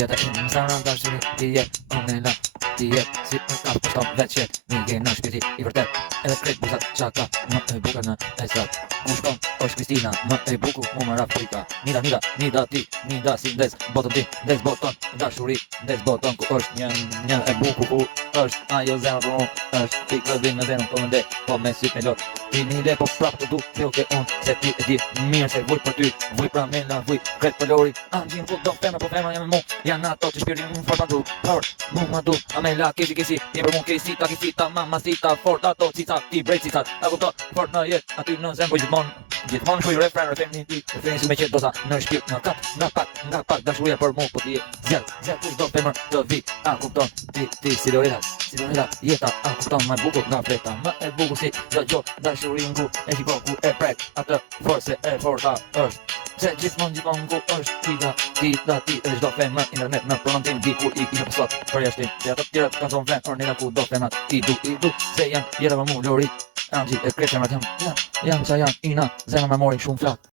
jetë im Zara dashuri ti je onela ti je si në kafë po shton vetë qet një ke në shpirti i vërtet edhe krejt buzat qaka më e bukur në esat ku shkon është Kristina më e bukur mu më Afrika nida ti nida si ndes botën ti ndes boton dashuri ndes boton ku është një e bukur ku është ajo zemra për mu është ti këllëvin në zemrën po më ndej po me syt me lot ti një le po prap të du kjo ke unë se ti e di mirë se vuj për ty vuj pra mela vuj kret për lori angjin ku do femra po femra jam mu janë ato që shpirtin më fort du fort mu ma du amela kesi ti për mu kesita mamacita fort ato cica ti brej cicat a kupton fort në jetë aty në zemrë po gjithmonë shuj refreni ti refreni si me qetë doza në shpirt në kap nga pak dashuria për mu po ti zjat kush do femër të vi a kupton ti si Lorela jeta a kupton më bukur nga fleta më e bukur si gjo dashurin ku e shiko ku e prek atë forse e forta është se gjithmonë ku është ti edhe çdo femër internet në pronon tim di ku i kisha pasot për jashtim se ato tjera kanë thonë vend ornela ku do femrat i du se janë jeta më mu Lori Angji e kretë femrat jam ina zemra më mori shumë flak